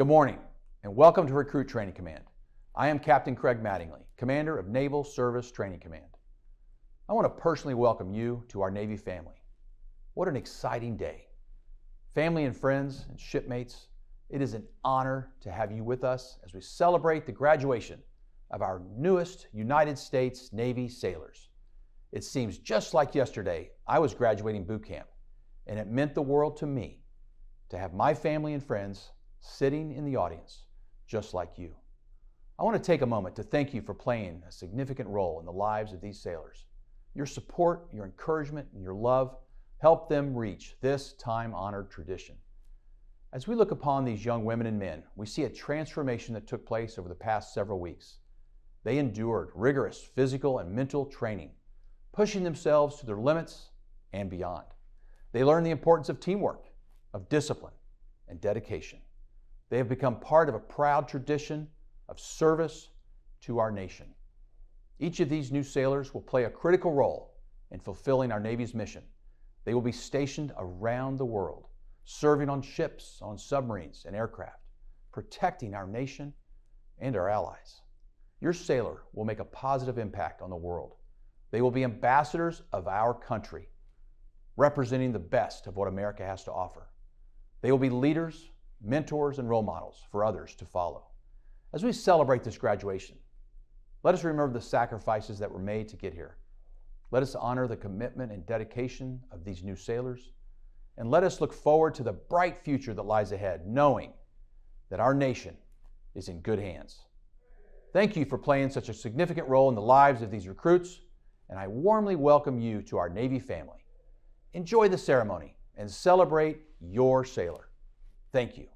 Good morning, and welcome to Recruit Training Command. I am Captain Craig Mattingly, Commander of Naval Service Training Command. I want to personally welcome you to our Navy family. What an exciting day. Family and friends and shipmates, it is an honor to have you with us as we celebrate the graduation of our newest United States Navy sailors. It seems just like yesterday I was graduating boot camp, and it meant the world to me to have my family and friends sitting in the audience just like you. I want to take a moment to thank you for playing a significant role in the lives of these sailors. Your support, your encouragement, and your love helped them reach this time-honored tradition. As we look upon these young women and men, we see a transformation that took place over the past several weeks. They endured rigorous physical and mental training, pushing themselves to their limits and beyond. They learned the importance of teamwork, of discipline, and dedication. They have become part of a proud tradition of service to our nation. Each of these new sailors will play a critical role in fulfilling our Navy's mission. They will be stationed around the world, serving on ships, on submarines, and aircraft, protecting our nation and our allies. Your sailor will make a positive impact on the world. They will be ambassadors of our country, representing the best of what America has to offer. They will be leaders, mentors, and role models for others to follow. As we celebrate this graduation, let us remember the sacrifices that were made to get here. Let us honor the commitment and dedication of these new sailors, and let us look forward to the bright future that lies ahead, knowing that our nation is in good hands. Thank you for playing such a significant role in the lives of these recruits, and I warmly welcome you to our Navy family. Enjoy the ceremony and celebrate your sailor. Thank you.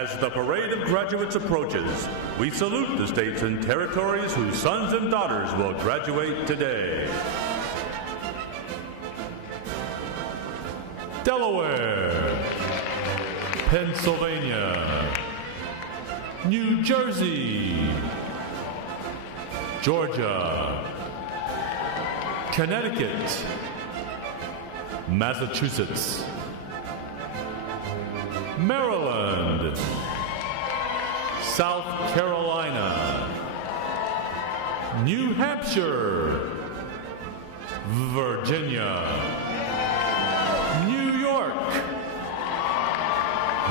As the parade of graduates approaches, we salute the states and territories whose sons and daughters will graduate today. Delaware, Pennsylvania, New Jersey, Georgia, Connecticut, Massachusetts, Maryland, South Carolina, New Hampshire, Virginia, New York,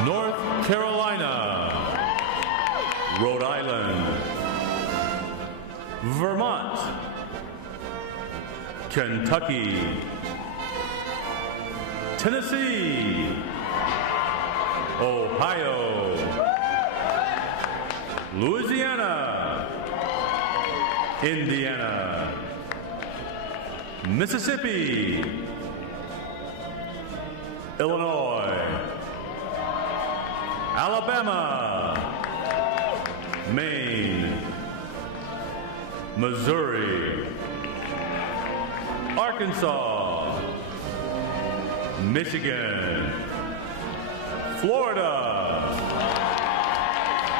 North Carolina, Rhode Island, Vermont, Kentucky, Tennessee, Ohio, Louisiana, Indiana, Mississippi, Illinois, Alabama, Maine, Missouri, Arkansas, Michigan, Florida,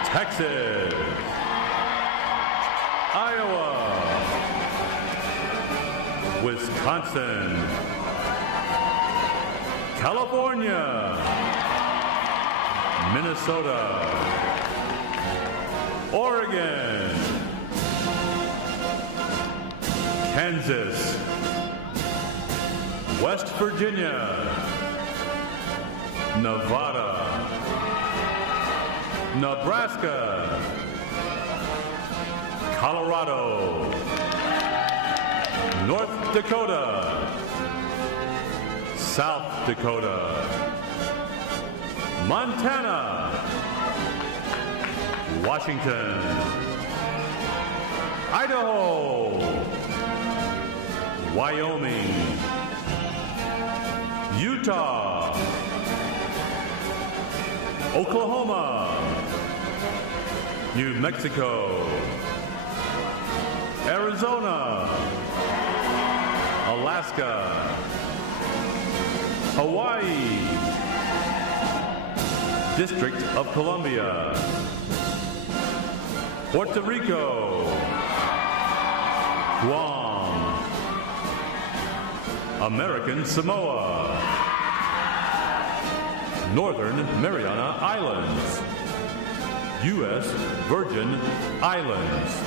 Texas, Iowa, Wisconsin, California, Minnesota, Oregon, Kansas, West Virginia, Nevada, Nebraska, Colorado, North Dakota, South Dakota, Montana, Washington, Idaho, Wyoming, Utah, Oklahoma, New Mexico, Arizona, Alaska, Hawaii, District of Columbia, Puerto Rico, Guam, American Samoa, Northern Mariana Islands, U.S. Virgin Islands.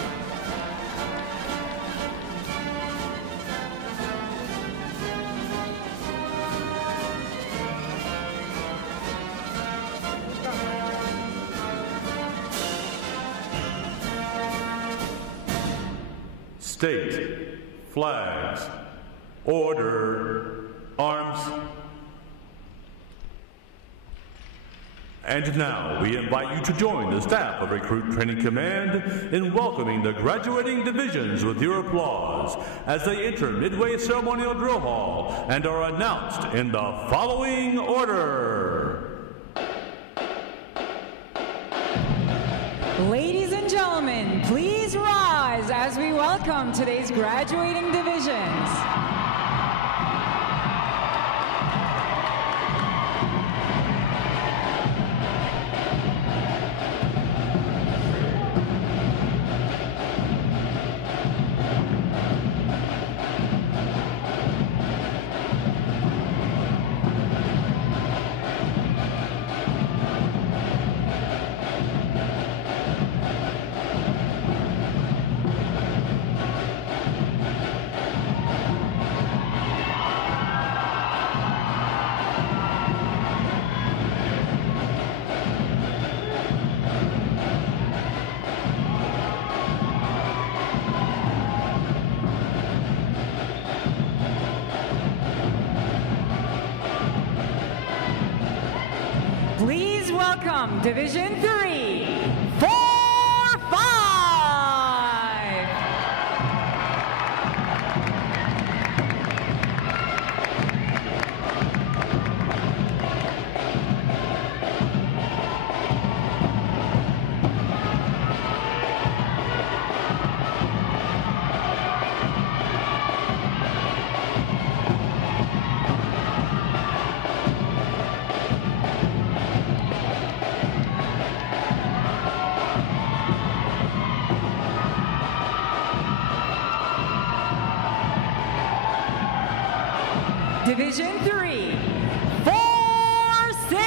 State flags. Order. Arms. And now we invite you to join the staff of Recruit Training Command in welcoming the graduating divisions with your applause as they enter Midway Ceremonial Drill Hall and are announced in the following order. Ladies and gentlemen, please rise as we welcome today's graduating divisions. Please welcome Division 3, 4, 5. Division 3, 4-6.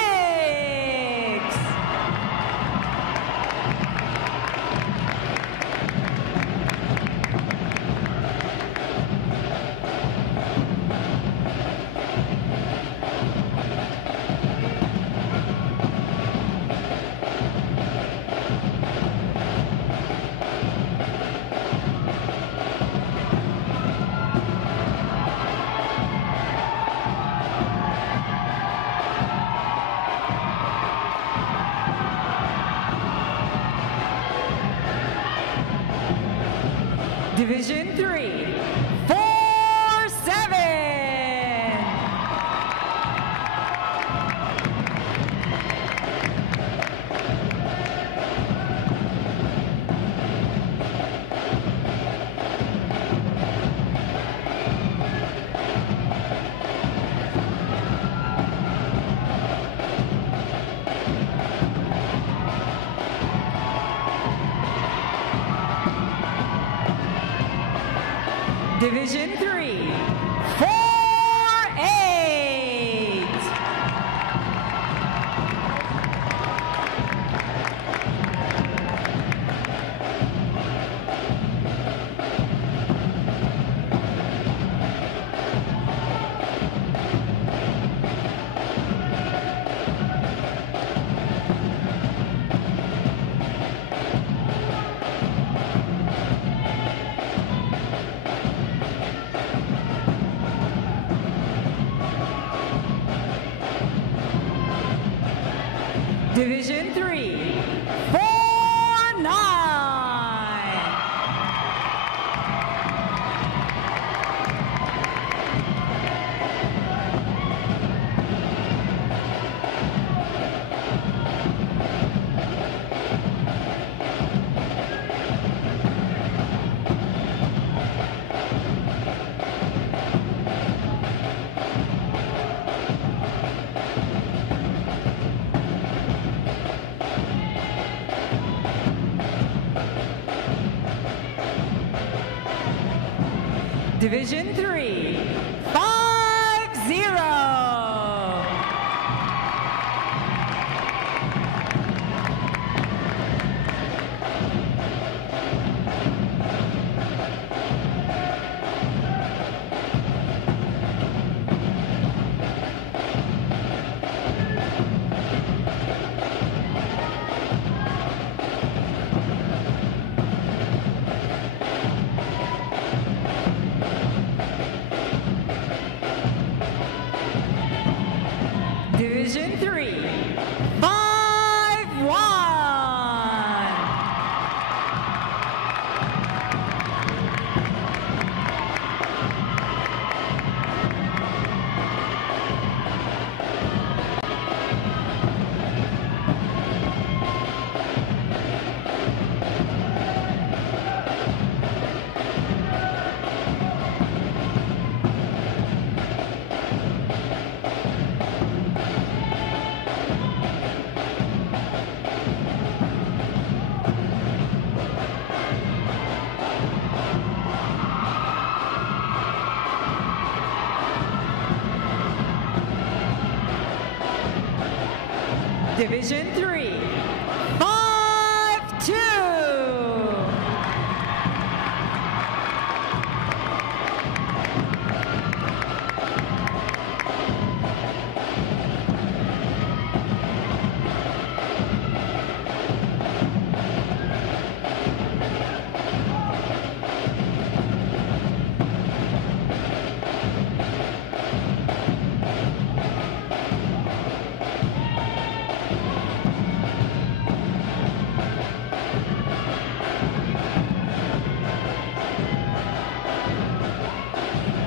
Division 3, 4-7. Division 3, 4-8. Division 3, 4-9. Division 3, 5-0. Division 3, 5-1. Division 3, 5-2.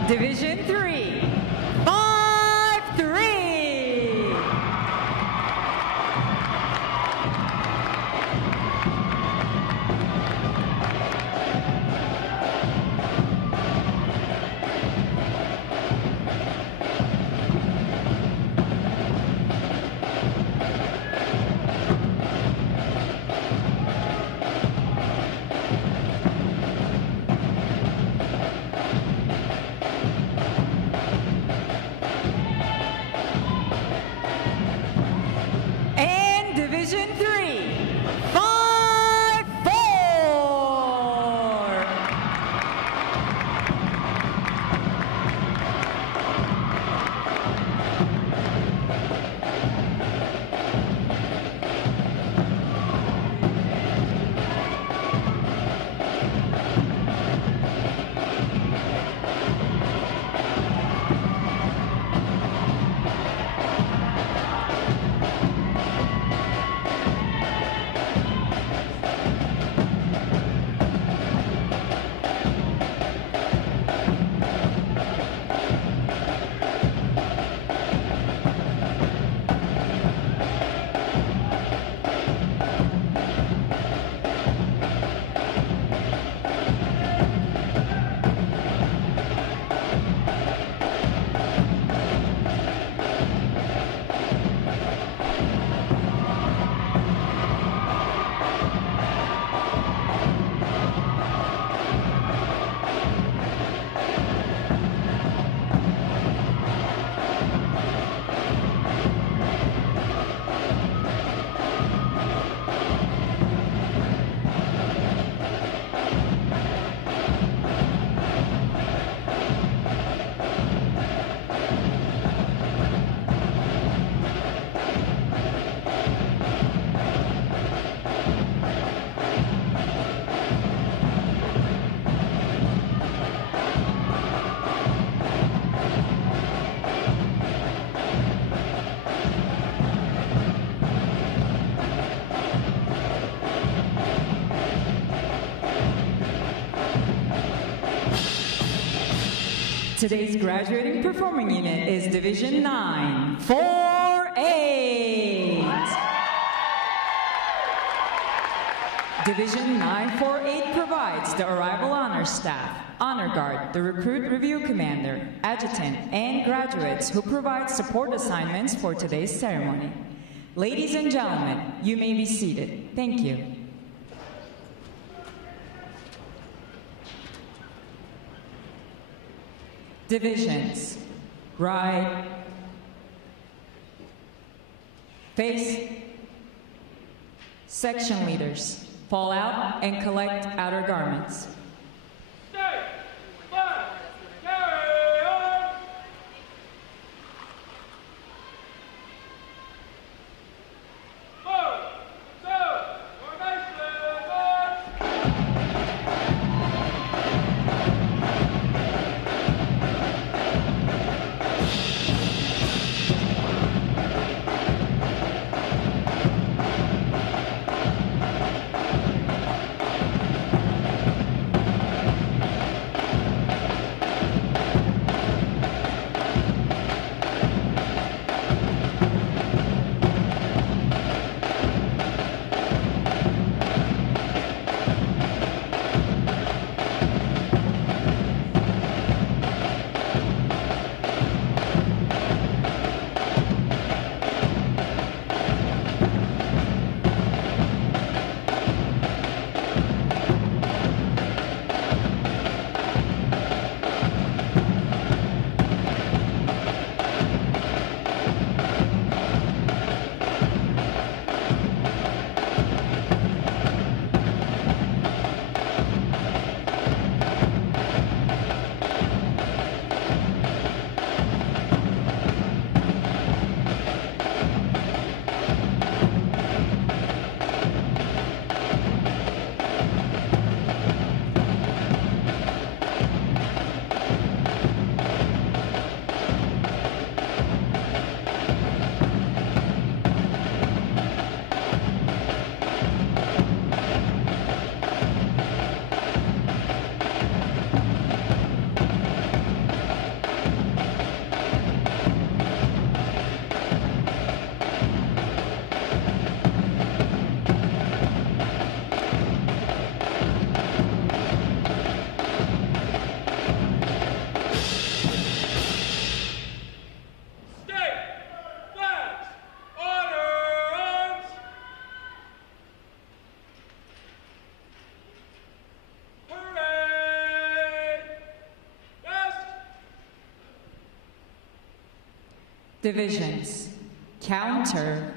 Division 3, 5-3. Today's graduating performing unit is Division 948. Division 948 provides the arrival honor staff, honor guard, the recruit review commander, adjutant, and graduates who provide support assignments for today's ceremony. Ladies and gentlemen, you may be seated. Thank you. Divisions. Right. Face. Section leaders. Fall out and collect outer garments. Stay! Flat! Carry on! Move! Two! Formation! March! Divisions. Counter.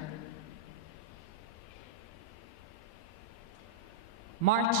March.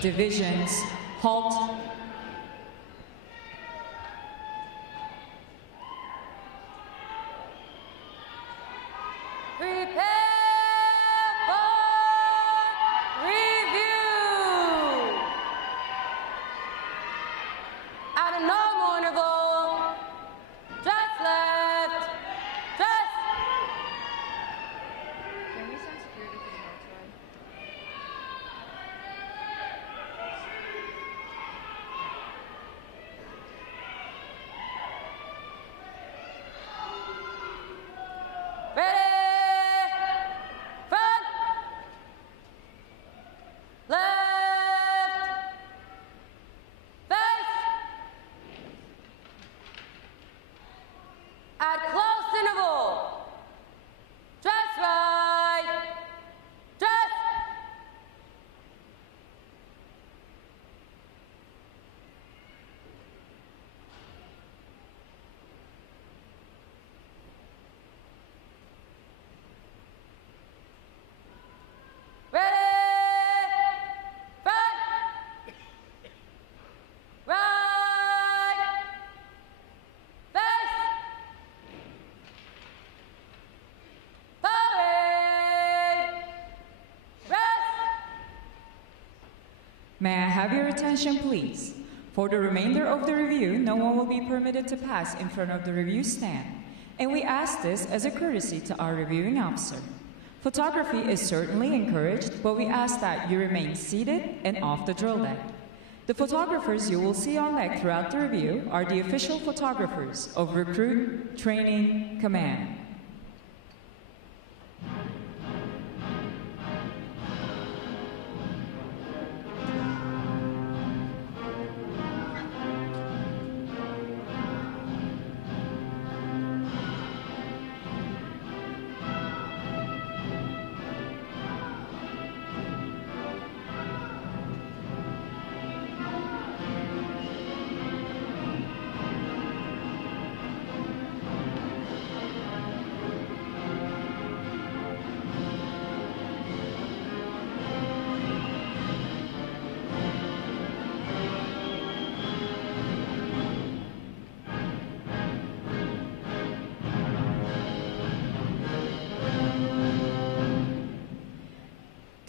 Divisions. Halt. May I have your attention, please? For the remainder of the review, no one will be permitted to pass in front of the review stand, and we ask this as a courtesy to our reviewing officer. Photography is certainly encouraged, but we ask that you remain seated and off the drill deck. The photographers you will see on deck throughout the review are the official photographers of Recruit Training Command.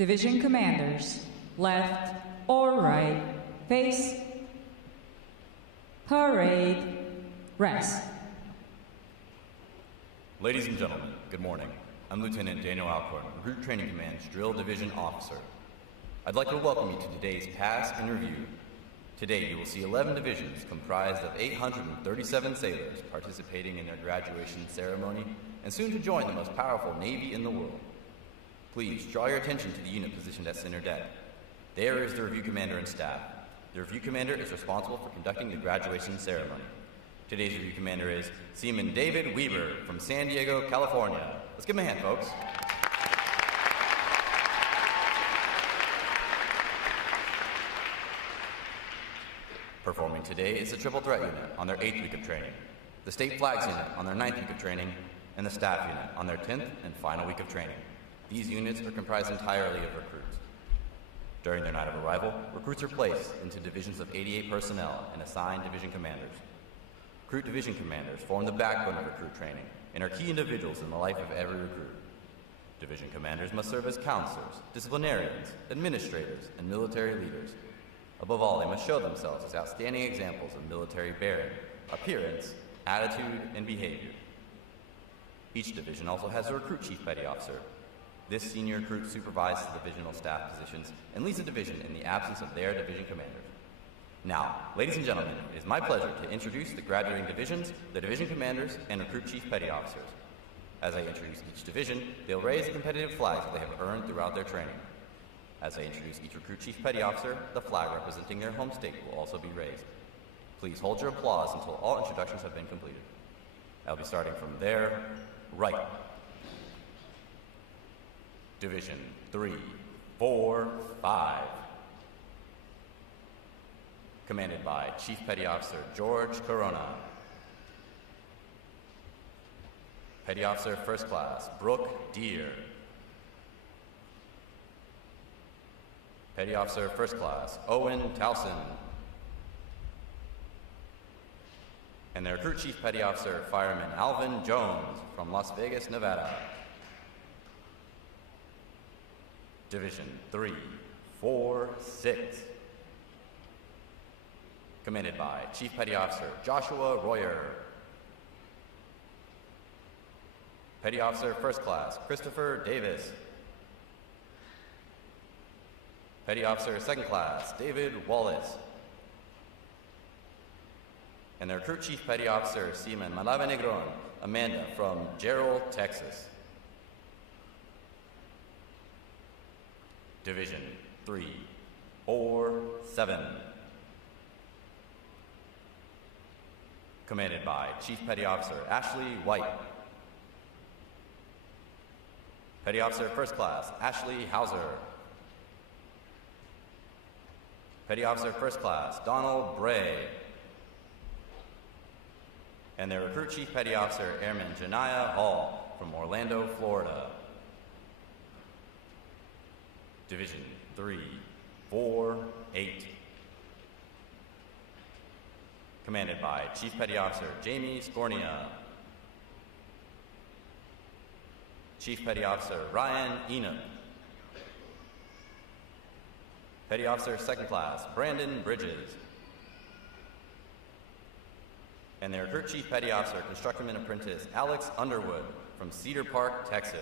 Division commanders, left or right, face, parade, rest. Ladies and gentlemen, good morning. I'm Lieutenant Daniel Alcorn, Recruit Training Command's Drill Division Officer. I'd like to welcome you to today's Pass and Review. Today you will see 11 divisions comprised of 837 sailors participating in their graduation ceremony and soon to join the most powerful Navy in the world. Please draw your attention to the unit positioned at center deck. There is the Review Commander and staff. The Review Commander is responsible for conducting the graduation ceremony. Today's Review Commander is Seaman David Weber from San Diego, California. Let's give him a hand, folks. Performing today is the Triple Threat Unit on their 8th week of training, the State Flags Unit on their 9th week of training, and the Staff Unit on their 10th and final week of training. These units are comprised entirely of recruits. During their night of arrival, recruits are placed into divisions of 88 personnel and assigned division commanders. Recruit division commanders form the backbone of recruit training and are key individuals in the life of every recruit. Division commanders must serve as counselors, disciplinarians, administrators, and military leaders. Above all, they must show themselves as outstanding examples of military bearing, appearance, attitude, and behavior. Each division also has a recruit chief petty officer. This senior recruit supervises the divisional staff positions and leads the division in the absence of their division commanders. Now, ladies and gentlemen, it is my pleasure to introduce the graduating divisions, the division commanders, and recruit chief petty officers. As I introduce each division, they'll raise the competitive flags that they have earned throughout their training. As I introduce each recruit chief petty officer, the flag representing their home state will also be raised. Please hold your applause until all introductions have been completed. I'll be starting from their right. Division 3, 4, 5. Commanded by Chief Petty Officer George Corona. Petty Officer First Class Brooke Deere. Petty Officer First Class Owen Towson. And their Recruit Chief Petty Officer Fireman Alvin Jones from Las Vegas, Nevada. Division 3, 4, 6. Commanded by Chief Petty Officer Joshua Royer. Petty Officer First Class Christopher Davis. Petty Officer Second Class David Wallace. And their Recruit Chief Petty Officer Seaman Malave Negron Amanda from Gerald, Texas. Division 3, 4, 7. Commanded by Chief Petty Officer Ashley White. Petty Officer First Class Ashley Hauser. Petty Officer First Class Donald Bray. And their Recruit Chief Petty Officer Airman Janiyah Hall from Orlando, Florida. Division 3, 4, 8. Commanded by Chief Petty Officer Jamie Scornia. Chief Petty Officer Ryan Enoch. Petty Officer Second Class Brandon Bridges. And their Recruit Chief Petty Officer Constructorman Apprentice Alex Underwood from Cedar Park, Texas.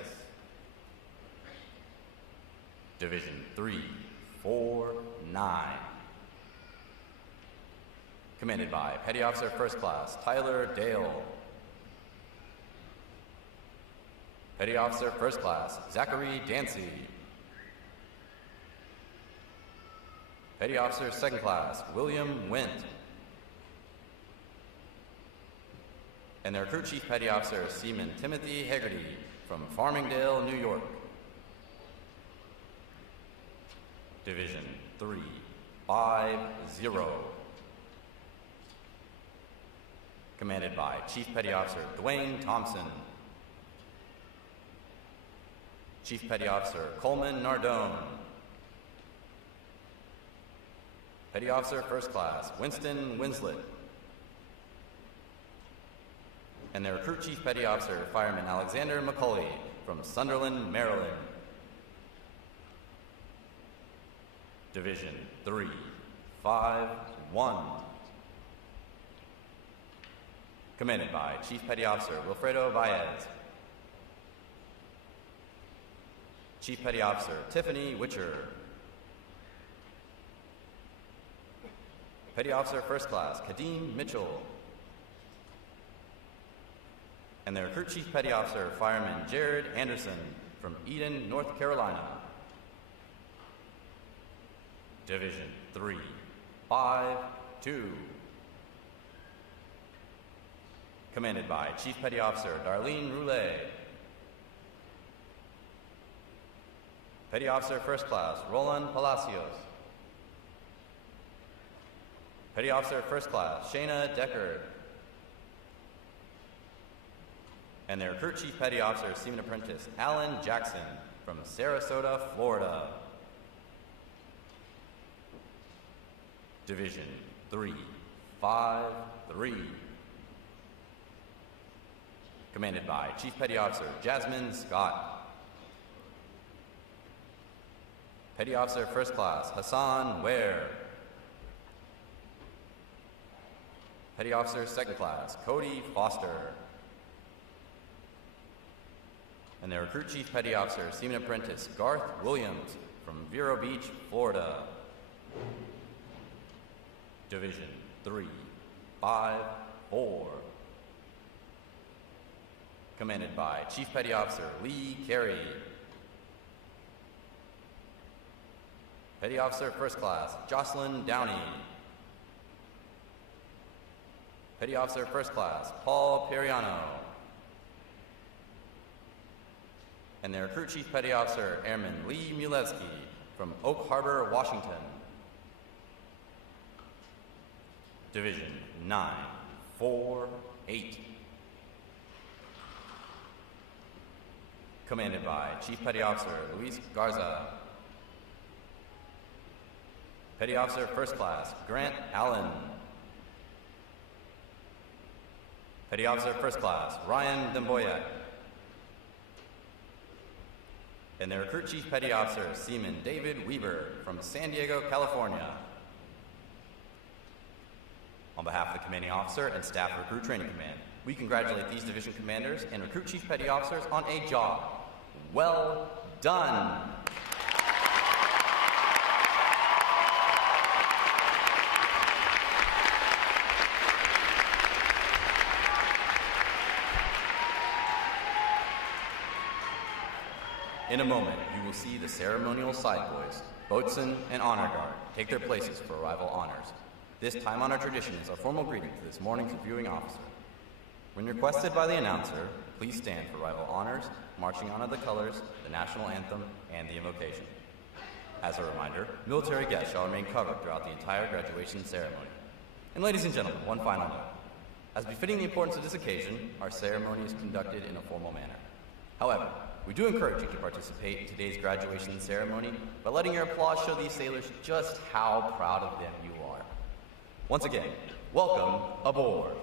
Division 349. Commanded by Petty Officer First Class Tyler Dale. Petty Officer First Class Zachary Dancy. Petty Officer Second Class William Wint. And their Recruit Chief Petty Officer Seaman Timothy Hegarty from Farmingdale, New York. Division 350. Commanded by Chief Petty Officer Dwayne Thompson. Chief Petty Officer Coleman Nardone. Petty Officer First Class Winston Winslet. And their Recruit Chief Petty Officer Fireman Alexander McCauley from Sunderland, Maryland. Division 351. Commanded by Chief Petty Officer Wilfredo Baez. Chief Petty Officer Tiffany Witcher. Petty Officer First Class Kadeem Mitchell. And their Recruit Chief Petty Officer Fireman Jared Anderson from Eden, North Carolina. Division 352. Commanded by Chief Petty Officer Darlene Roulet. Petty Officer First Class Roland Palacios. Petty Officer First Class Shayna Deckard. And their Recruit Chief Petty Officer Seaman Apprentice Alan Jackson from Sarasota, Florida. Division 353. Commanded by Chief Petty Officer Jasmine Scott. Petty Officer First Class Hassan Ware. Petty Officer Second Class Cody Foster. And their Recruit Chief Petty Officer Seaman Apprentice Garth Williams from Vero Beach, Florida. Division 354. Commanded by Chief Petty Officer Lee Carey. Petty Officer First Class Jocelyn Downey. Petty Officer First Class Paul Periano. And their Recruit Chief Petty Officer Airman Lee Mulevsky from Oak Harbor, Washington. Division 948. Commanded by Chief Petty Officer Luis Garza. Petty Officer First Class Grant Allen. Petty Officer First Class Ryan Demboyak. And their Recruit Chief Petty Officer Seaman David Weaver from San Diego, California. On behalf of the Commanding Officer and staff of Recruit Training Command, we congratulate these division commanders and Recruit Chief Petty Officers on a job well done. In a moment, you will see the ceremonial side boys, boatswain and honor guard, take their places for arrival honors. This time-honored tradition is a formal greeting to this morning's reviewing officer. When requested by the announcer, please stand for arrival honors, marching on of the colors, the national anthem, and the invocation. As a reminder, military guests shall remain covered throughout the entire graduation ceremony. And ladies and gentlemen, one final note. As befitting the importance of this occasion, our ceremony is conducted in a formal manner. However, we do encourage you to participate in today's graduation ceremony by letting your applause show these sailors just how proud of them you are. Once again, welcome aboard.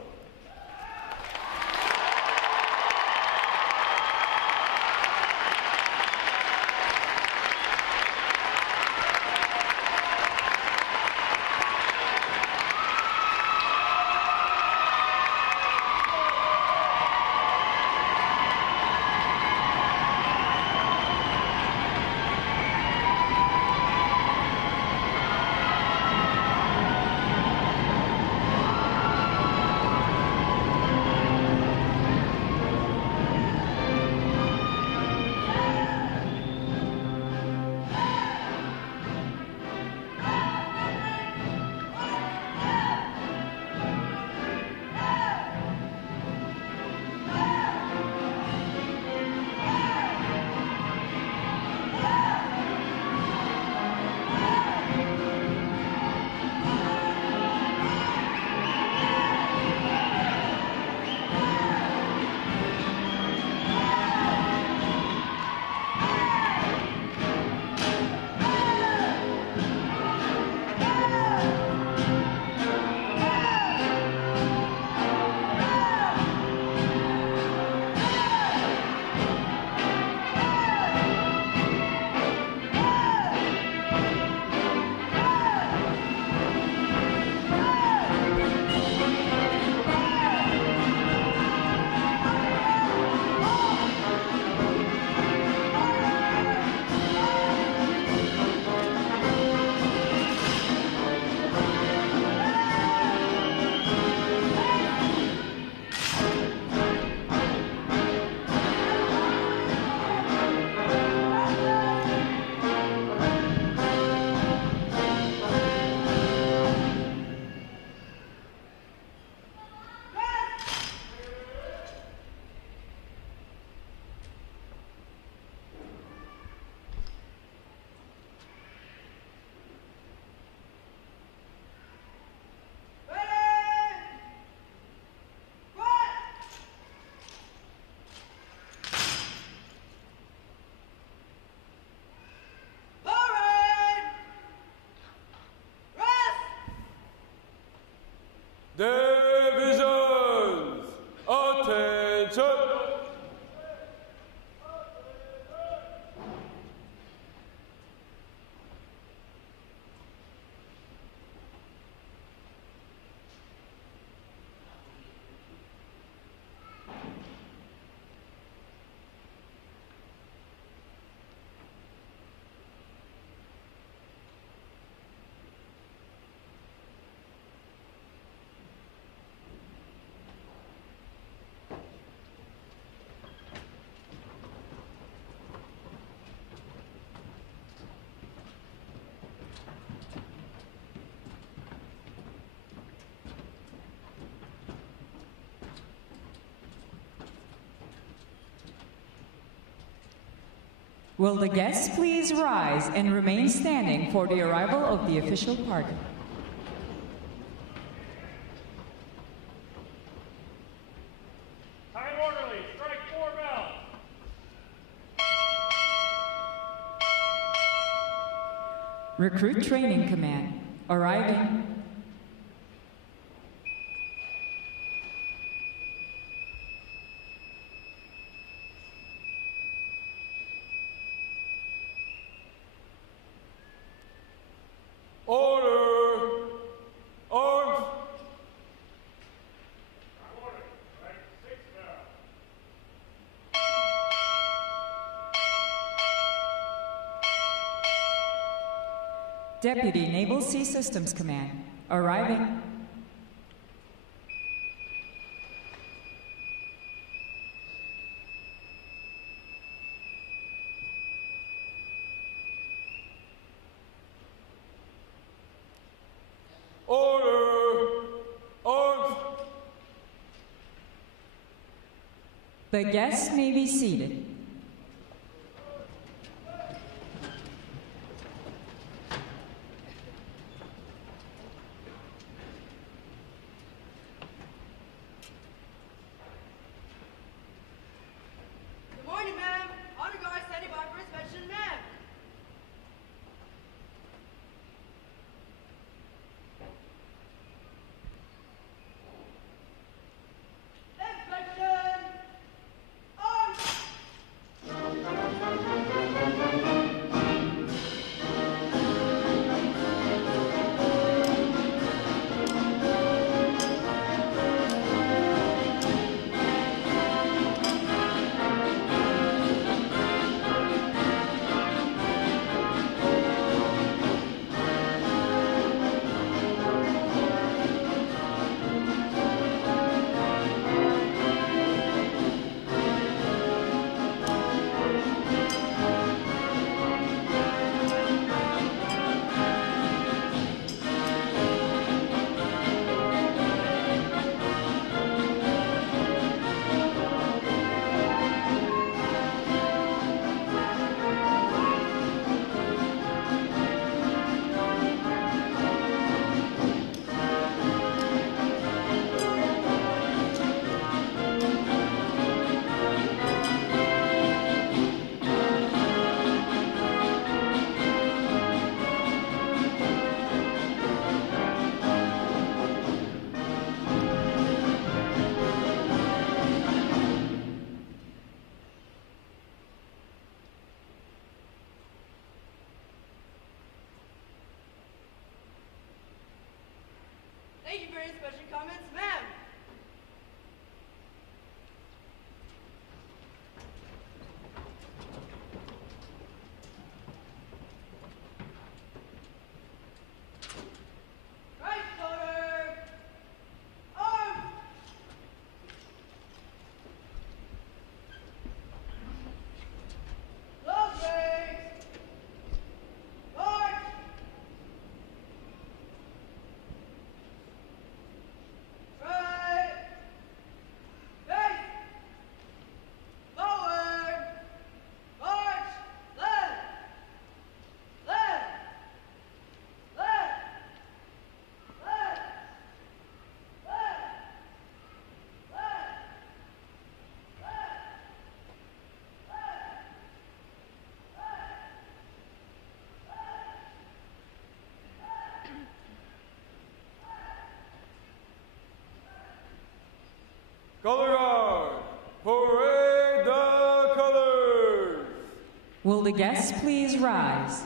Attention! Will the guests please rise and remain standing for the arrival of the official party? Time orderly, strike 4 bells. Recruit Training Command, arriving. Order! Arms! Time order, strike 6 bells. Deputy Naval Sea Systems Command, arriving. Order! Arms! The guests may be seated. Good morning, ma'am. Honor guard standing by for inspection, ma'am. Inspection! Arms! Thank you for your inspection comments, ma'am. Right shoulder. Arms. Close ranks. March. Right. Face. Forward. March. Left. Left. Left. Left. Left. Left. Color guard, Will the guests please rise?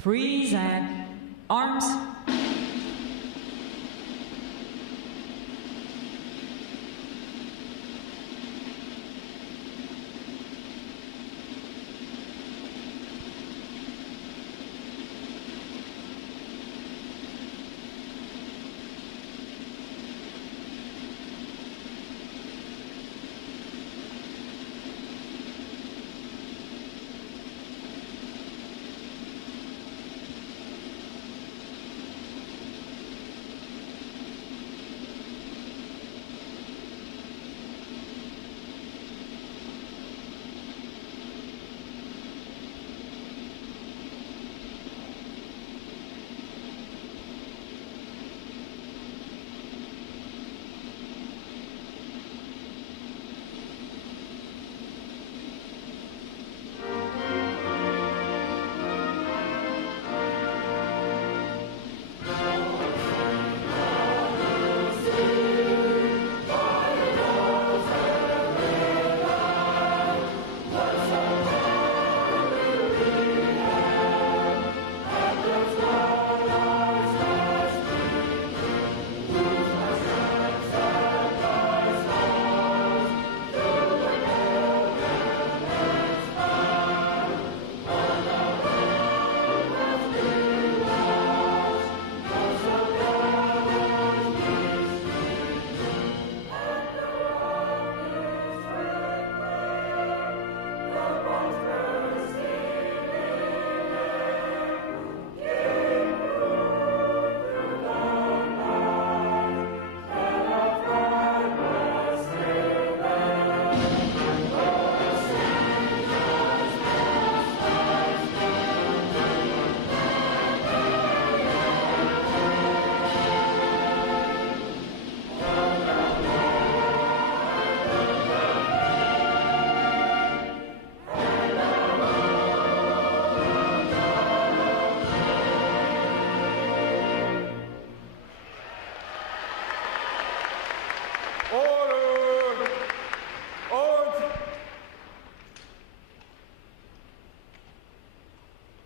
Present. Arms.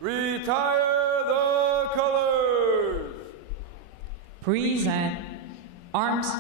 Retire the colors. Present. Arms.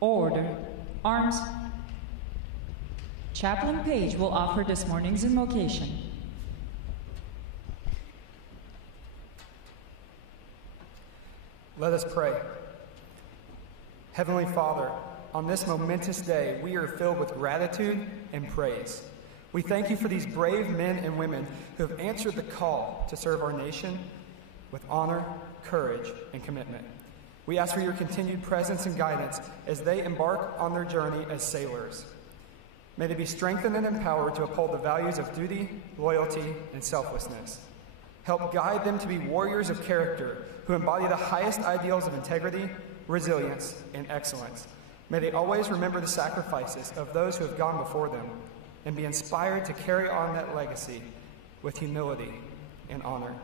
Order. Arms. Chaplain Page will offer this morning's invocation. Let us pray. Heavenly Father, on this momentous day, we are filled with gratitude and praise. We thank you for these brave men and women who have answered the call to serve our nation with honor, courage, and commitment. We ask for your continued presence and guidance as they embark on their journey as sailors. May they be strengthened and empowered to uphold the values of duty, loyalty, and selflessness. Help guide them to be warriors of character who embody the highest ideals of integrity, resilience, and excellence. May they always remember the sacrifices of those who have gone before them and be inspired to carry on that legacy with humility and honor.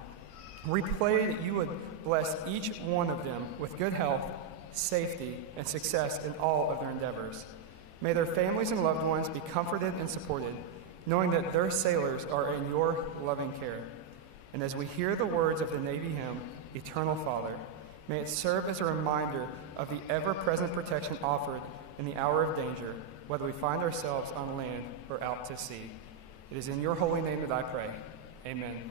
We pray that you would bless each one of them with good health, safety, and success in all of their endeavors. May their families and loved ones be comforted and supported, knowing that their sailors are in your loving care. And as we hear the words of the Navy hymn, Eternal Father, may it serve as a reminder of the ever-present protection offered in the hour of danger, whether we find ourselves on land or out to sea. It is in your holy name that I pray. Amen.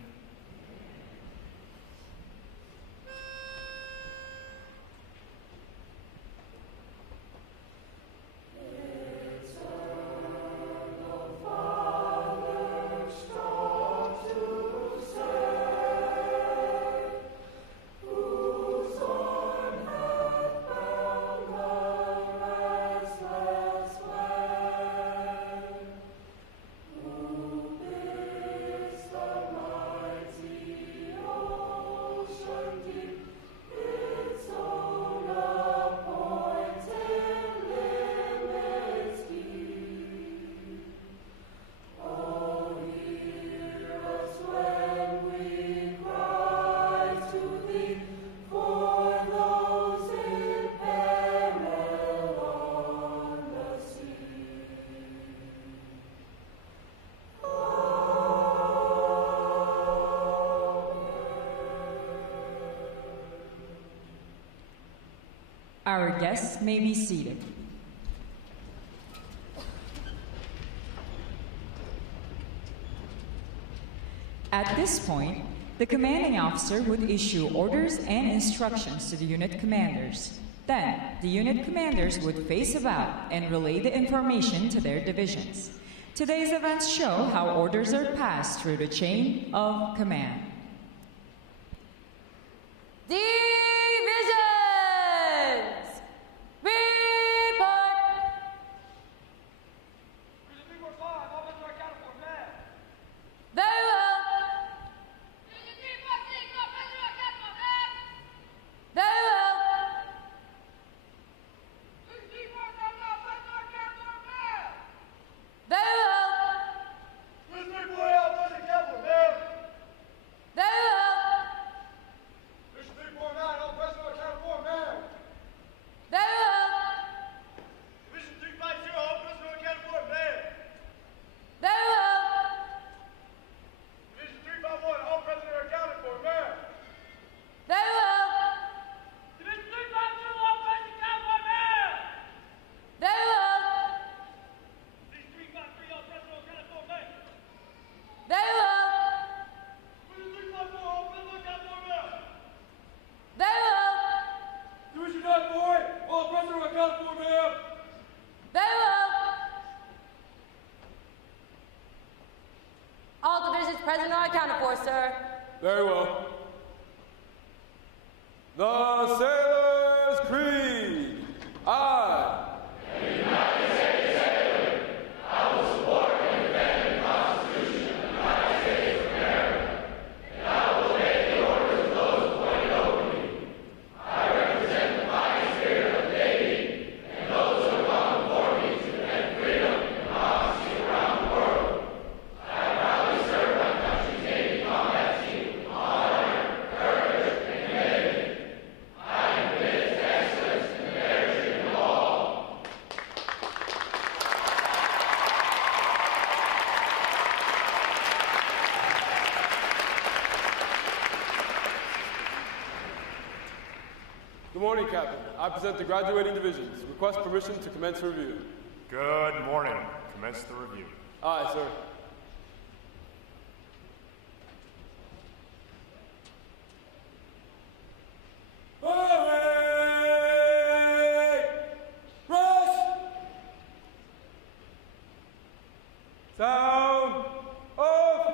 our guests may be seated. At this point, the commanding officer would issue orders and instructions to the unit commanders. Then, the unit commanders would face about and relay the information to their divisions. Today's events show how orders are passed through the chain of command. Divisions! Report! Very well. Very well. Very well. Very well. Very well. Very well. Very well. Very well. Very well. Very well. Division 9 boy, all present are accounted for, ma'am. Very well. All divisions present are accounted for, sir. Very well. The Sailor's Creed. I. Good morning, Captain. I present the graduating divisions. Request permission to commence review. Good morning. Commence the review. Aye, sir. Rush! Sound off!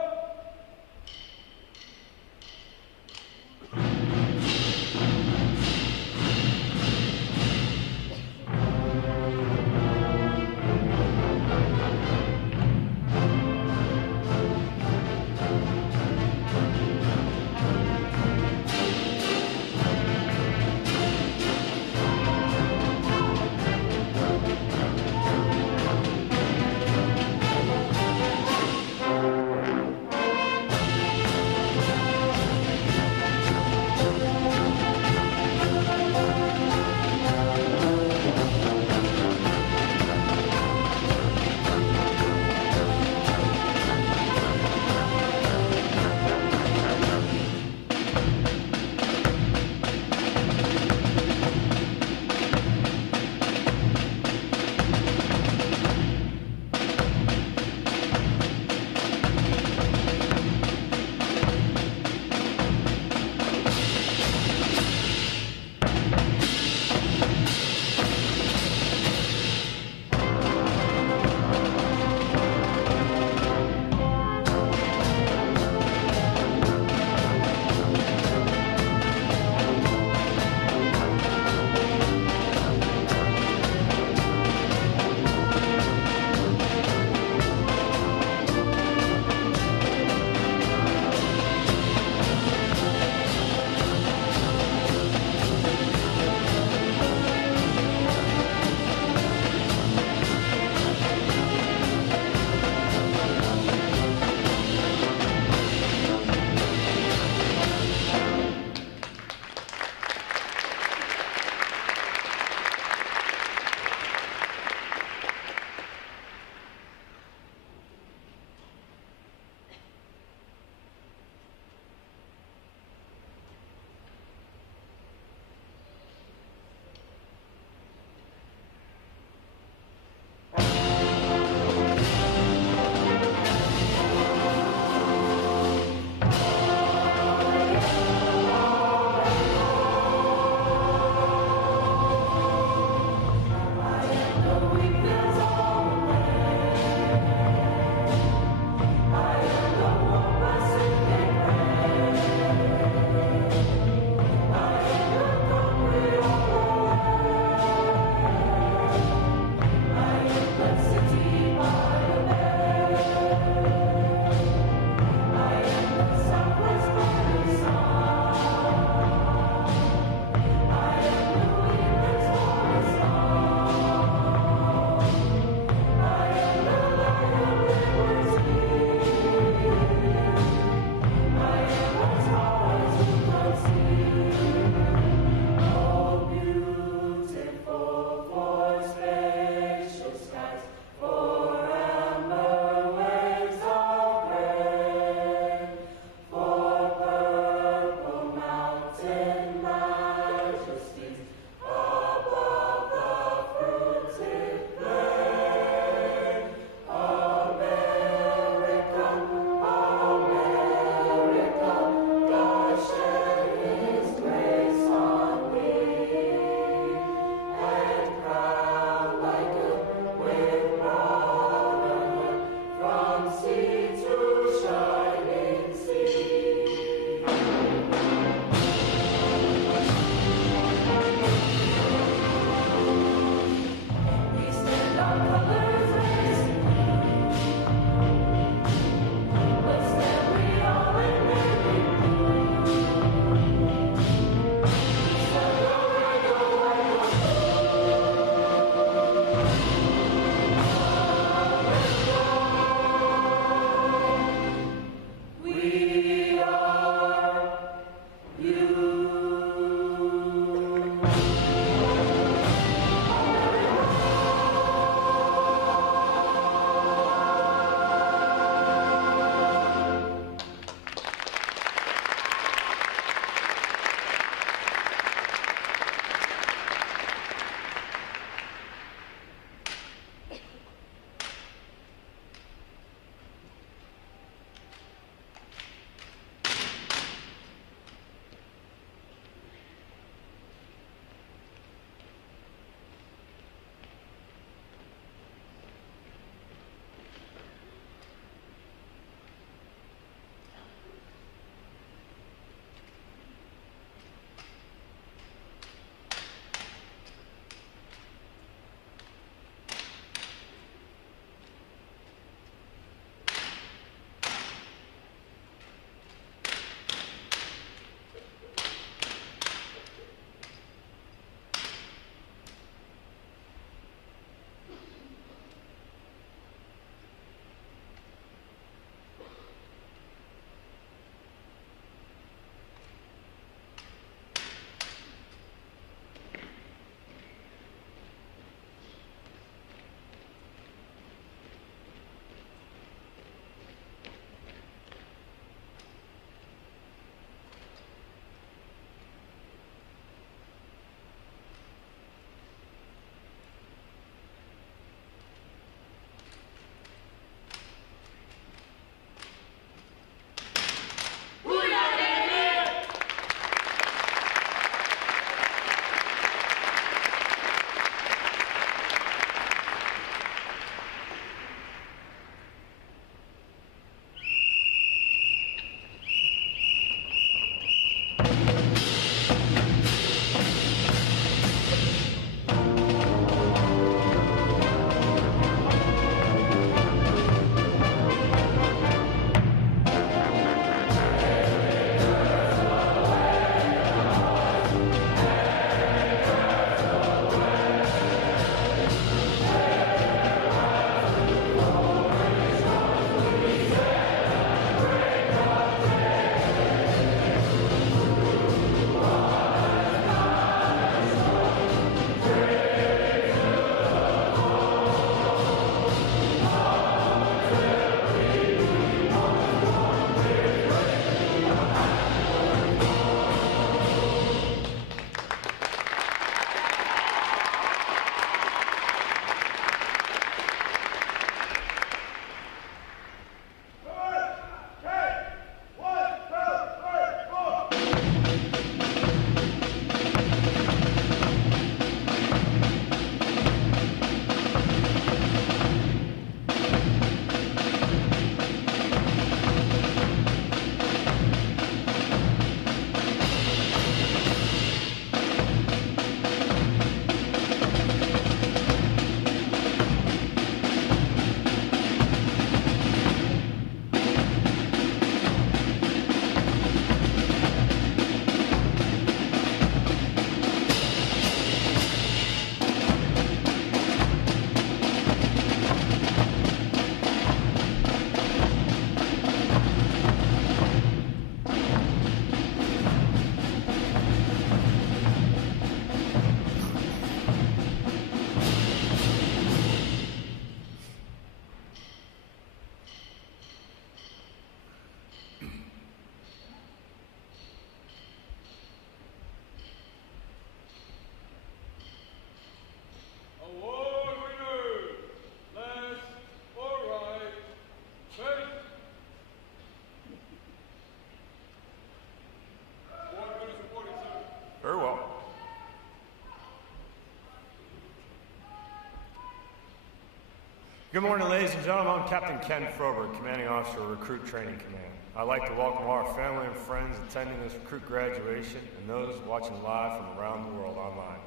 Good morning, ladies and gentlemen. I'm Captain Ken Froberg, Commanding Officer of Recruit Training Command. I'd like to welcome all our family and friends attending this recruit graduation and those watching live from around the world online.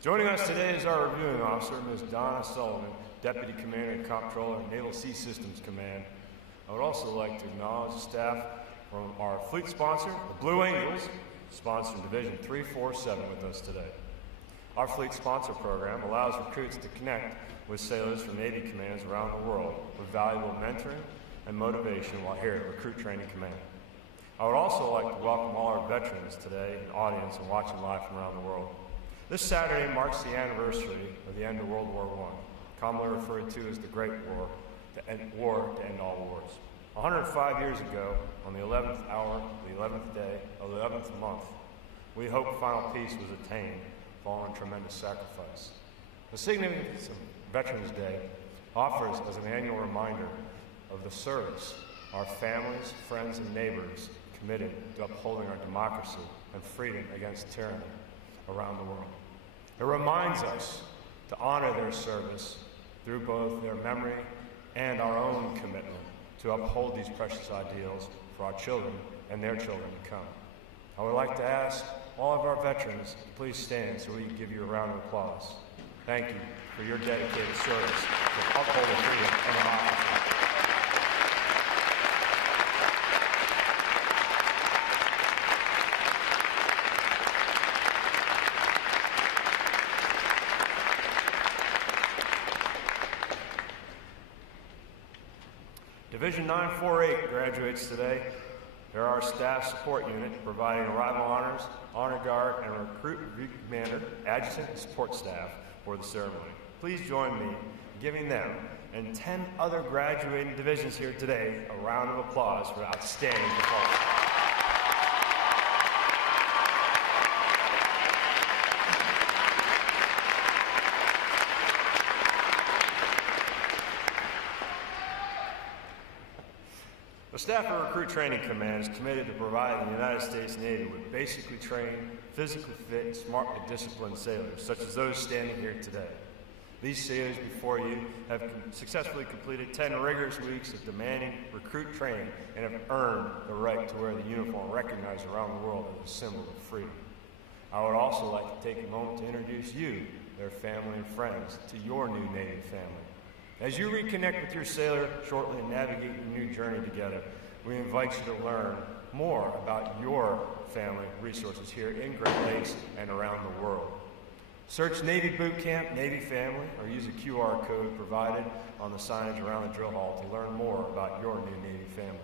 Joining us today is our reviewing officer, Ms. Donna Sullivan, Deputy Commander and Comptroller, Naval Sea Systems Command. I would also like to acknowledge the staff from our fleet sponsor, the Blue Angels, sponsoring Division 347 with us today. Our fleet sponsor program allows recruits to connect with sailors from Navy commands around the world with valuable mentoring and motivation while here at Recruit Training Command. I would also like to welcome all our veterans today in audience and watching live from around the world. This Saturday marks the anniversary of the end of World War I, commonly referred to as the Great War, to end all wars. 105 years ago, on the 11th hour, the 11th day of the 11th month, we hoped final peace was attained following tremendous sacrifice. The significance of Veterans Day offers as an annual reminder of the service our families, friends, and neighbors committed to upholding our democracy and freedom against tyranny around the world. It reminds us to honor their service through both their memory and our own commitment to uphold these precious ideals for our children and their children to come. I would like to ask all of our veterans to please stand so we can give you a round of applause. Thank you for your dedicated service to uphold the freedom and democracy. Division 948 graduates today. They're our staff support unit providing arrival honors, honor guard, and recruit review commander, adjutant, and support staff for the ceremony. Please join me in giving them and 10 other graduating divisions here today a round of applause for outstanding performance. The staff of Recruit Training Command is committed to providing the United States Navy with basically trained, physically fit, and smartly disciplined sailors, such as those standing here today. These sailors before you have successfully completed 10 rigorous weeks of demanding recruit training and have earned the right to wear the uniform recognized around the world as a symbol of freedom. I would also like to take a moment to introduce you, their family and friends, to your new Navy family. As you reconnect with your sailor shortly and navigate your new journey together, we invite you to learn more about your family resources here in Great Lakes and around the world. Search Navy Boot Camp, Navy Family, or use a QR code provided on the signage around the drill hall to learn more about your new Navy family.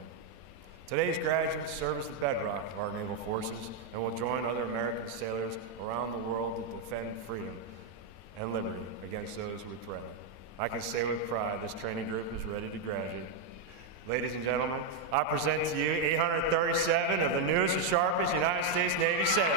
Today's graduates serve as the bedrock of our naval forces and will join other American sailors around the world to defend freedom and liberty against those who would threaten. I can say with pride, this training group is ready to graduate. Ladies and gentlemen, I present to you 837 of the newest and sharpest United States Navy sailors.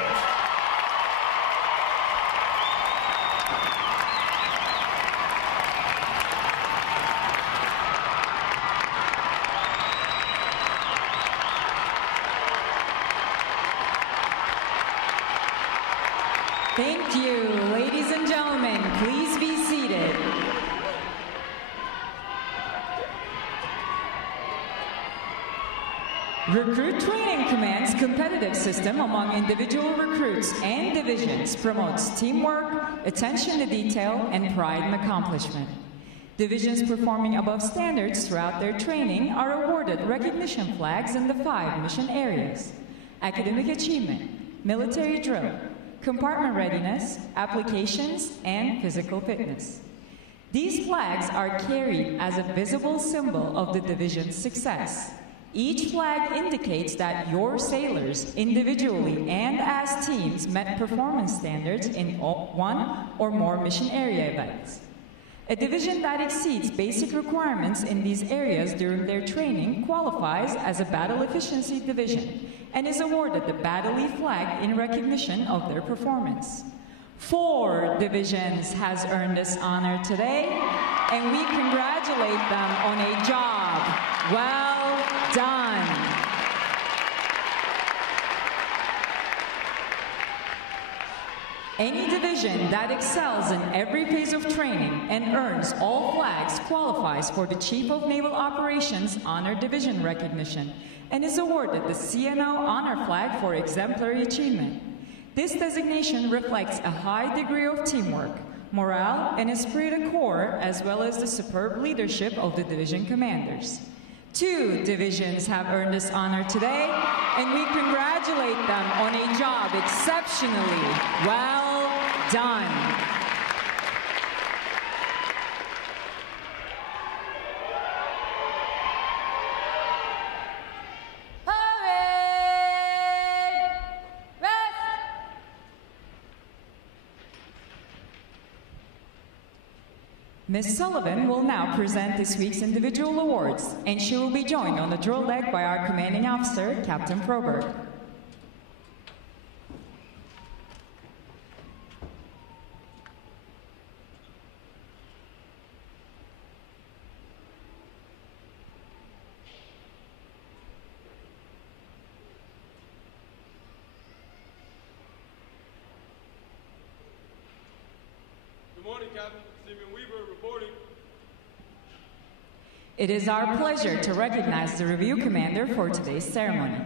Thank you. Ladies and gentlemen, please be seated. Recruit Training Command's competitive system among individual recruits and divisions promotes teamwork, attention to detail, and pride in accomplishment. Divisions performing above standards throughout their training are awarded recognition flags in the 5 mission areas: academic achievement, military drill, compartment readiness, applications, and physical fitness. These flags are carried as a visible symbol of the division's success. Each flag indicates that your sailors, individually and as teams, met performance standards in one or more mission area events. A division that exceeds basic requirements in these areas during their training qualifies as a battle efficiency division and is awarded the Battle E flag in recognition of their performance. 4 divisions has earned this honor today, and we congratulate them on a job well done. Any division that excels in every phase of training and earns all flags qualifies for the Chief of Naval Operations Honor Division recognition and is awarded the CNO Honor Flag for exemplary achievement. This designation reflects a high degree of teamwork, morale, and esprit de corps, as well as the superb leadership of the division commanders. 2 divisions have earned this honor today, and we congratulate them on a job exceptionally well done. Ms. Sullivan will now present this week's individual awards, and she will be joined on the drill deck by our commanding officer, Captain Froberg. Good morning, Captain. Seaman Weaver reporting. It is our pleasure to recognize the review commander for today's ceremony.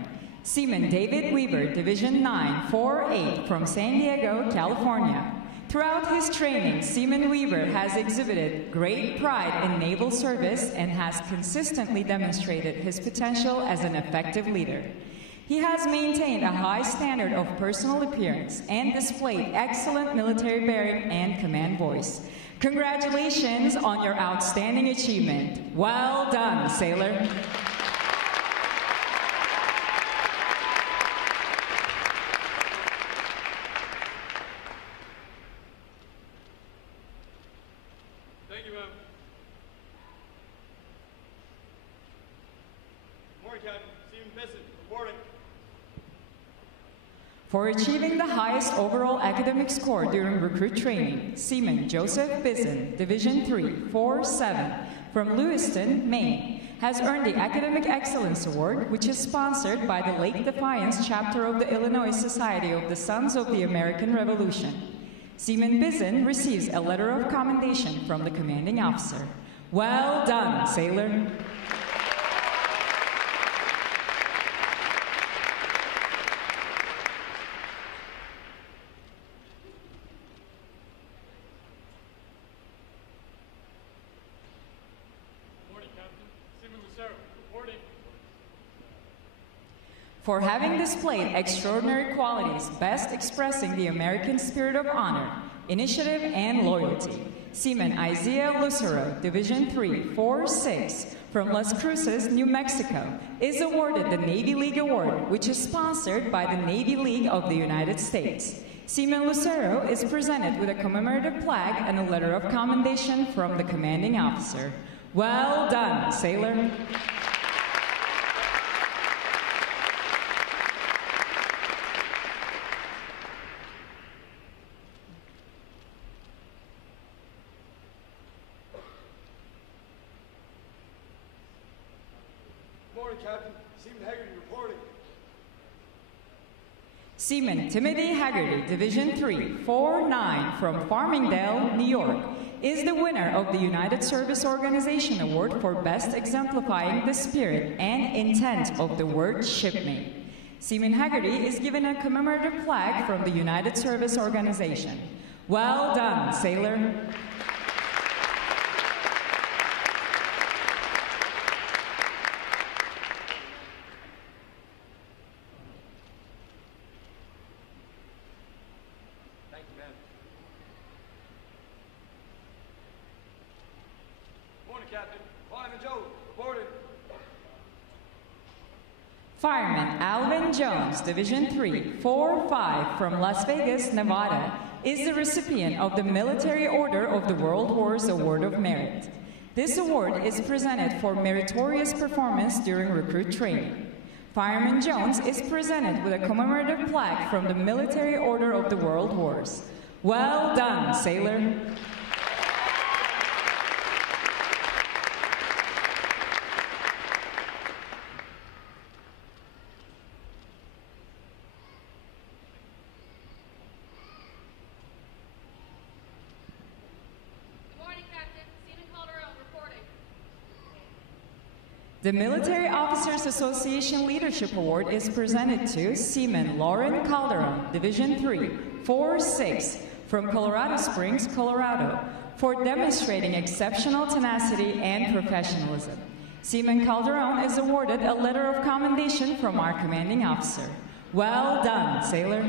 Seaman David Weaver, Division 948 from San Diego, California. Throughout his training, Seaman Weaver has exhibited great pride in naval service and has consistently demonstrated his potential as an effective leader. He has maintained a high standard of personal appearance and displayed excellent military bearing and command voice. Congratulations on your outstanding achievement. Well done, sailor. Thank you, ma'am. Morning, Captain. Seaman Bisson reporting. For achieving the highest overall academic score during recruit training, Seaman Joseph Bisson, Division 347 from Lewiston, Maine, has earned the Academic Excellence Award, which is sponsored by the Lake Defiance chapter of the Illinois Society of the Sons of the American Revolution. Seaman Bisson receives a letter of commendation from the commanding officer. Well done, sailor. For having displayed extraordinary qualities best expressing the American spirit of honor, initiative, and loyalty, Seaman Isaiah Lucero, Division 346 from Las Cruces, New Mexico, is awarded the Navy League Award, which is sponsored by the Navy League of the United States. Seaman Lucero is presented with a commemorative plaque and a letter of commendation from the commanding officer. Well done, sailor. Captain. Seaman Haggerty reporting. Seaman Timothy Haggerty, Division 349 from Farmingdale, New York, is the winner of the United Service Organization Award for Best Exemplifying the Spirit and Intent of the Word Shipmate. Seaman Haggerty is given a commemorative flag from the United Service Organization. Well done, sailor. Captain. Fireman Jones, reporting. Fireman Alvin Jones, Division 345 from Las Vegas, Nevada, is the recipient of the Military Order of the World Wars Award of Merit. This award is presented for meritorious performance during recruit training. Fireman Jones is presented with a commemorative plaque from the Military Order of the World Wars. Well done, sailor. The Military Officers Association Leadership Award is presented to Seaman Lauren Calderon, Division 3, 4-6, from Colorado Springs, Colorado, for demonstrating exceptional tenacity and professionalism. Seaman Calderon is awarded a letter of commendation from our commanding officer. Well done, sailor.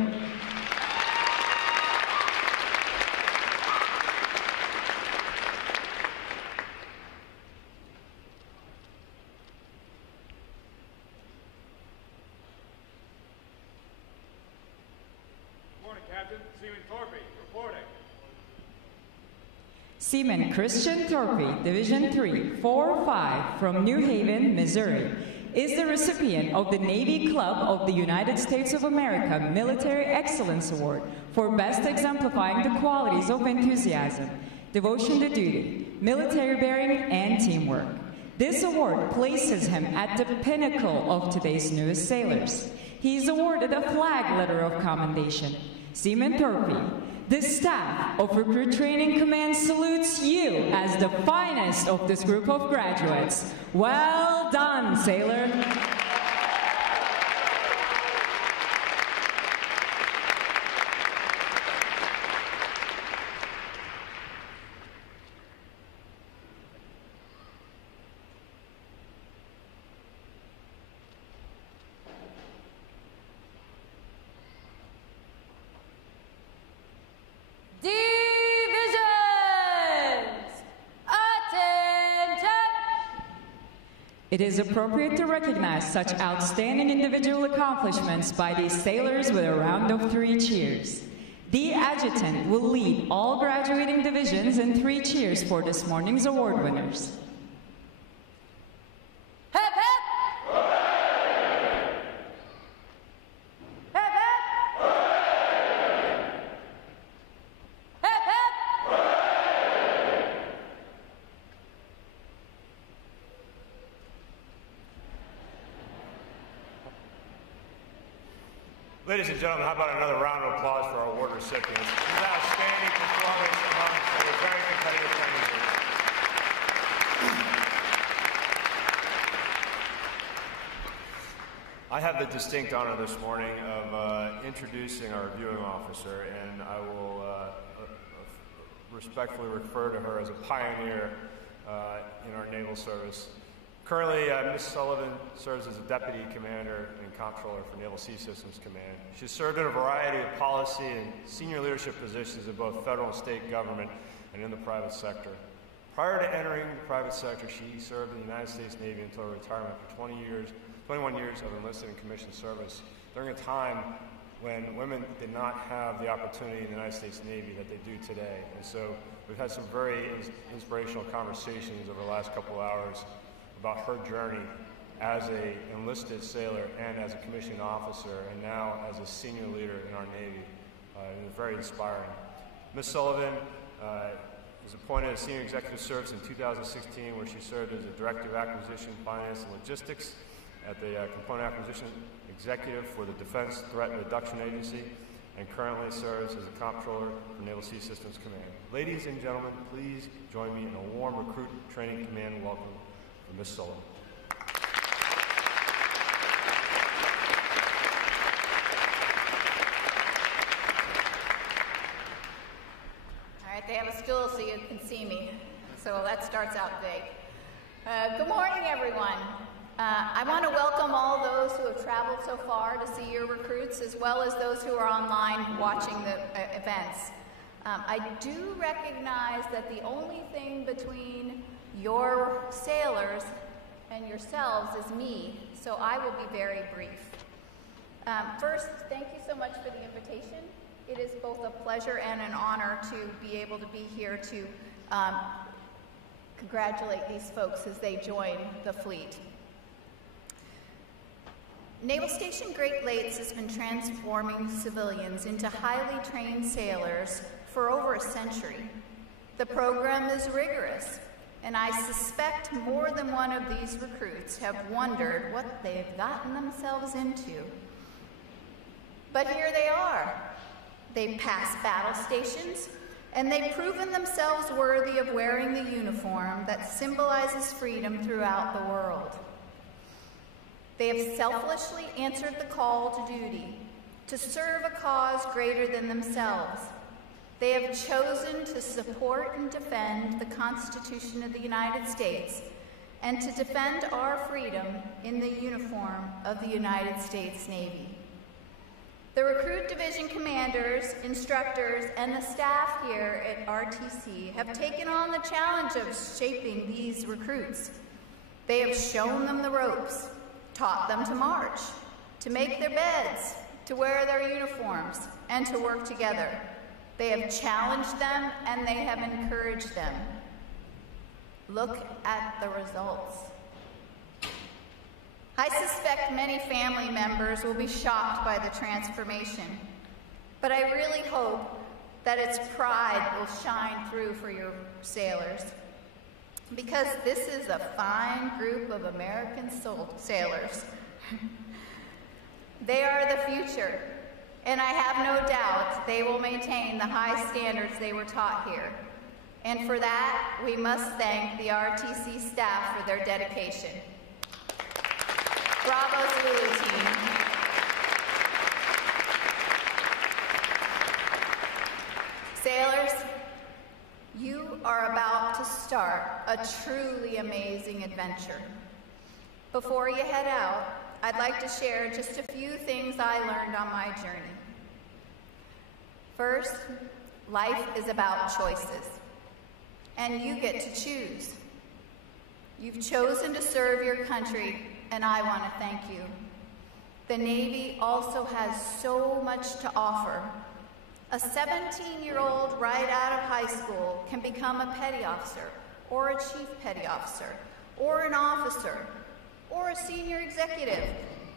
Seaman Christian Thorpe, Division 3, 4-5, from New Haven, Missouri, is the recipient of the Navy Club of the United States of America Military Excellence Award for best exemplifying the qualities of enthusiasm, devotion to duty, military bearing, and teamwork. This award places him at the pinnacle of today's newest sailors. He is awarded a flag letter of commendation. Seaman Thorpe, the staff of Recruit Training Command salutes you as the finest of this group of graduates. Well done, sailor. It is appropriate to recognize such outstanding individual accomplishments by these sailors with a round of 3 cheers. The adjutant will lead all graduating divisions in 3 cheers for this morning's award winners. Hip hip! Hooray! Hip hip! Hooray! Hip hip! Hooray! Ladies and gentlemen, how about another round of applause for our award recipients? This is an outstanding performance amongst a very competitive training group. I have the distinct honor this morning of introducing our reviewing officer, and I will respectfully refer to her as a pioneer in our naval service. Currently, Ms. Sullivan serves as a Deputy Commander and Comptroller for Naval Sea Systems Command. She's served in a variety of policy and senior leadership positions in both federal and state government and in the private sector. Prior to entering the private sector, she served in the United States Navy until her retirement for 21 years of enlisted and commissioned service, during a time when women did not have the opportunity in the United States Navy that they do today. And so we've had some very inspirational conversations over the last couple of hours about her journey as an enlisted sailor and as a commissioned officer, and now as a senior leader in our Navy. It was very inspiring. Ms. Sullivan was appointed as Senior Executive Service in 2016, where she served as a Director of Acquisition, Finance, and Logistics at the Component Acquisition Executive for the Defense Threat Reduction Agency, and currently serves as a Comptroller for Naval Sea Systems Command. Ladies and gentlemen, please join me in a warm Recruit Training Command welcome for Ms. Sullivan. All right, they have a stool so you can see me, so that starts out big. Good morning, everyone. I want to welcome all those who have traveled so far to see your recruits, as well as those who are online watching the events. I do recognize that the only thing between your sailors and yourselves is me, so I will be very brief. First, thank you so much for the invitation. It is both a pleasure and an honor to be able to be here to congratulate these folks as they join the fleet. Naval Station Great Lakes has been transforming civilians into highly trained sailors for over a century. The program is rigorous, and I suspect more than one of these recruits have wondered what they've gotten themselves into. But here they are. They've passed battle stations, and they've proven themselves worthy of wearing the uniform that symbolizes freedom throughout the world. They have selflessly answered the call to duty, to serve a cause greater than themselves. They have chosen to support and defend the Constitution of the United States and to defend our freedom in the uniform of the United States Navy. The Recruit Division commanders, instructors, and the staff here at RTC have taken on the challenge of shaping these recruits. They have shown them the ropes, taught them to march, to make their beds, to wear their uniforms, and to work together. They have challenged them and they have encouraged them. Look at the results. I suspect many family members will be shocked by the transformation, but I really hope that its pride will shine through for your sailors, because this is a fine group of American sailors. They are the future, and I have no doubt they will maintain the high standards they were taught here. And for that, we must thank the RTC staff for their dedication. Bravo, Zulu team. Sailors, you are about to start a truly amazing adventure. Before you head out, I'd like to share just a few things I learned on my journey. First, life is about choices, and you get to choose. You've chosen to serve your country, and I want to thank you. The Navy also has so much to offer. A 17-year-old right out of high school can become a petty officer, or a chief petty officer, or an officer, or a senior executive,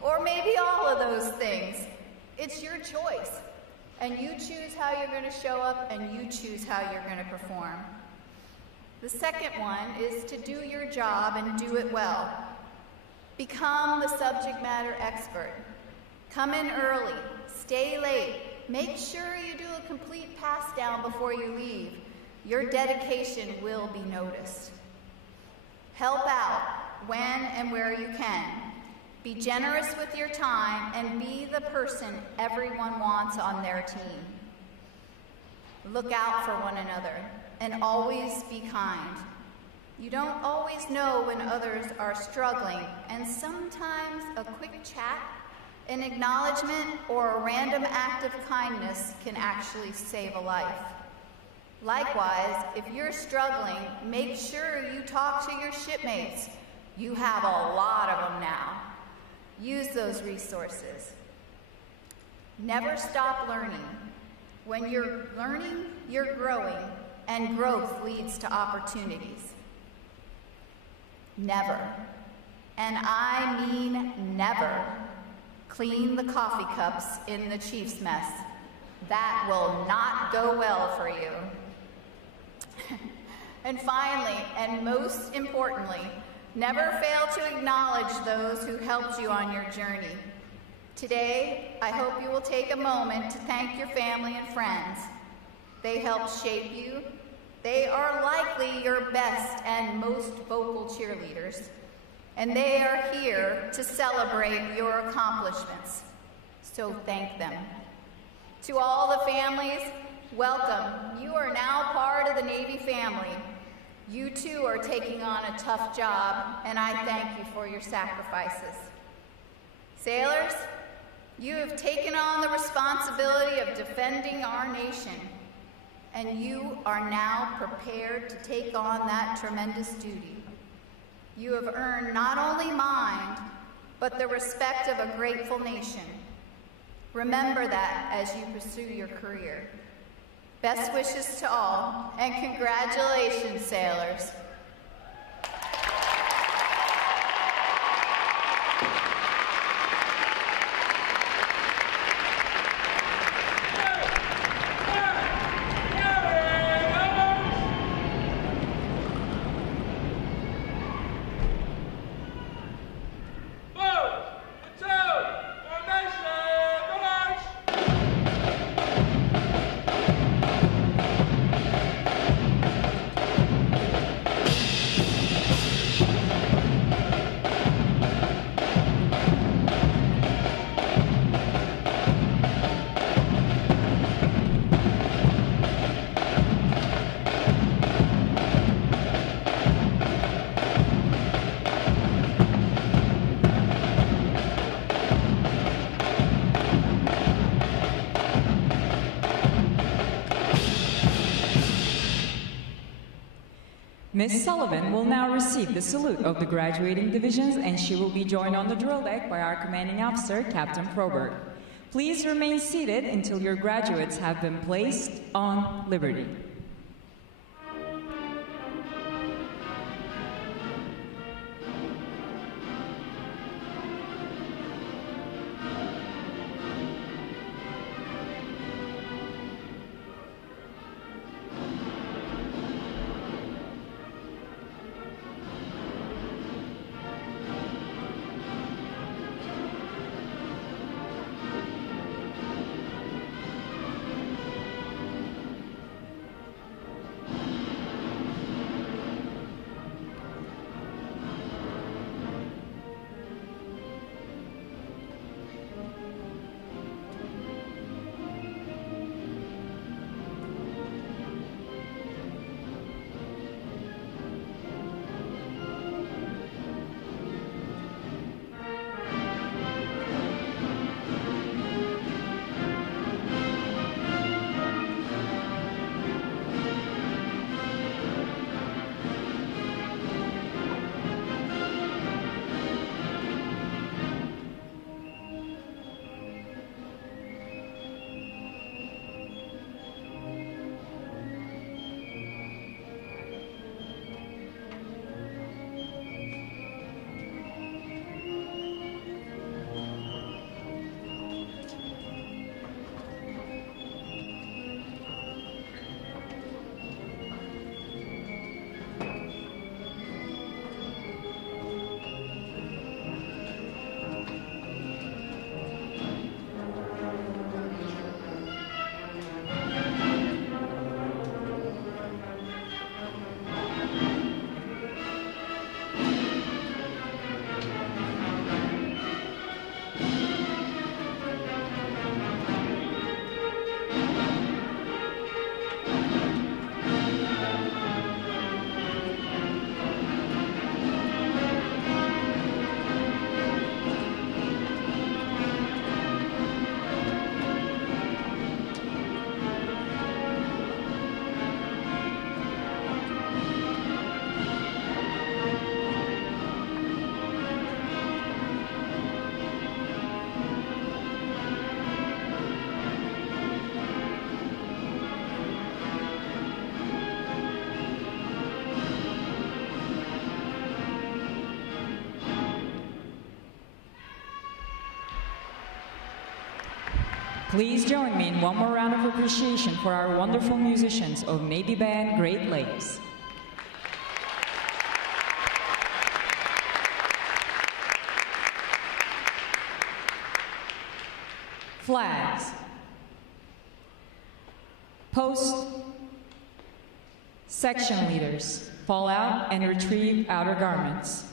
or maybe all of those things. It's your choice, and you choose how you're going to show up, and you choose how you're going to perform. The second one is to do your job and do it well. Become the subject matter expert. Come in early, stay late, make sure you do a complete pass down before you leave. Your dedication will be noticed. Help out when and where you can. Be generous with your time and be the person everyone wants on their team. Look out for one another and always be kind. You don't always know when others are struggling, and sometimes a quick chat, an acknowledgement, or a random act of kindness can actually save a life. Likewise, if you're struggling, make sure you talk to your shipmates. You have a lot of them now. Use those resources. Never stop learning. When you're learning, you're growing, and growth leads to opportunities. Never, and I mean never, clean the coffee cups in the chief's mess. That will not go well for you. And finally, and most importantly, never fail to acknowledge those who helped you on your journey. Today, I hope you will take a moment to thank your family and friends. They helped shape you. They are likely your best and most vocal cheerleaders, and they are here to celebrate your accomplishments. So thank them. To all the families, welcome. You are now part of the Navy family. You too are taking on a tough job, and I thank you for your sacrifices. Sailors, you have taken on the responsibility of defending our nation, and you are now prepared to take on that tremendous duty. You have earned not only mine, but the respect of a grateful nation. Remember that as you pursue your career. Best wishes to all, and congratulations, sailors. Ms. Sullivan will now receive the salute of the graduating divisions, and she will be joined on the drill deck by our commanding officer, Captain Froberg. Please remain seated until your graduates have been placed on liberty. Please join me in one more round of appreciation for our wonderful musicians of Navy Band Great Lakes. Flags. Post. Section leaders, fall out and retrieve outer garments.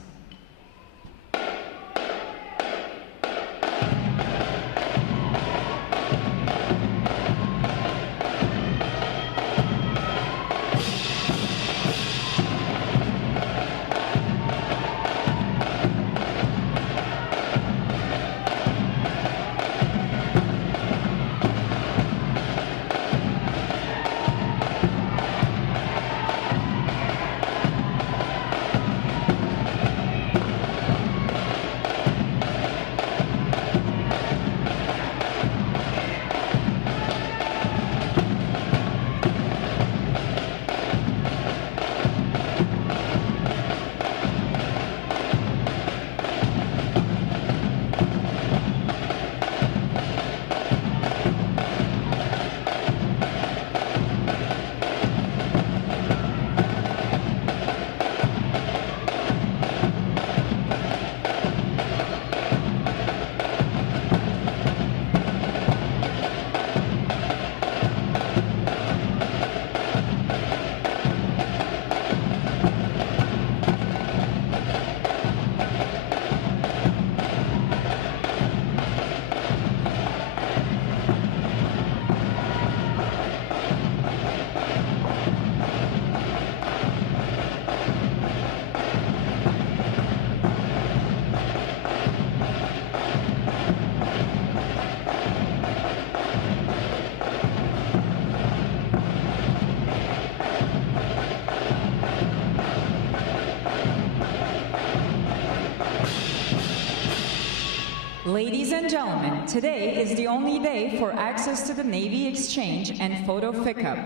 and gentlemen, today is the only day for access to the Navy Exchange and photo pickup.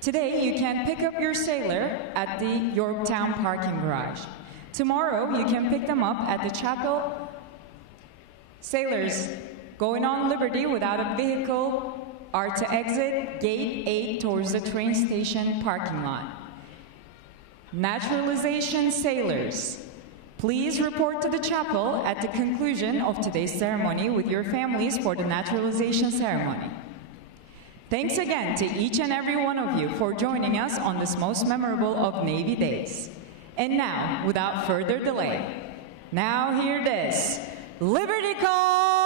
Today, you can pick up your sailor at the Yorktown parking garage. Tomorrow, you can pick them up at the chapel. Sailors going on liberty without a vehicle are to exit Gate 8 towards the train station parking lot. Naturalization sailors, please report to the chapel at the conclusion of today's ceremony with your families for the naturalization ceremony. Thanks again to each and every one of you for joining us on this most memorable of Navy Days. And now, without further delay, now hear this. Liberty Call!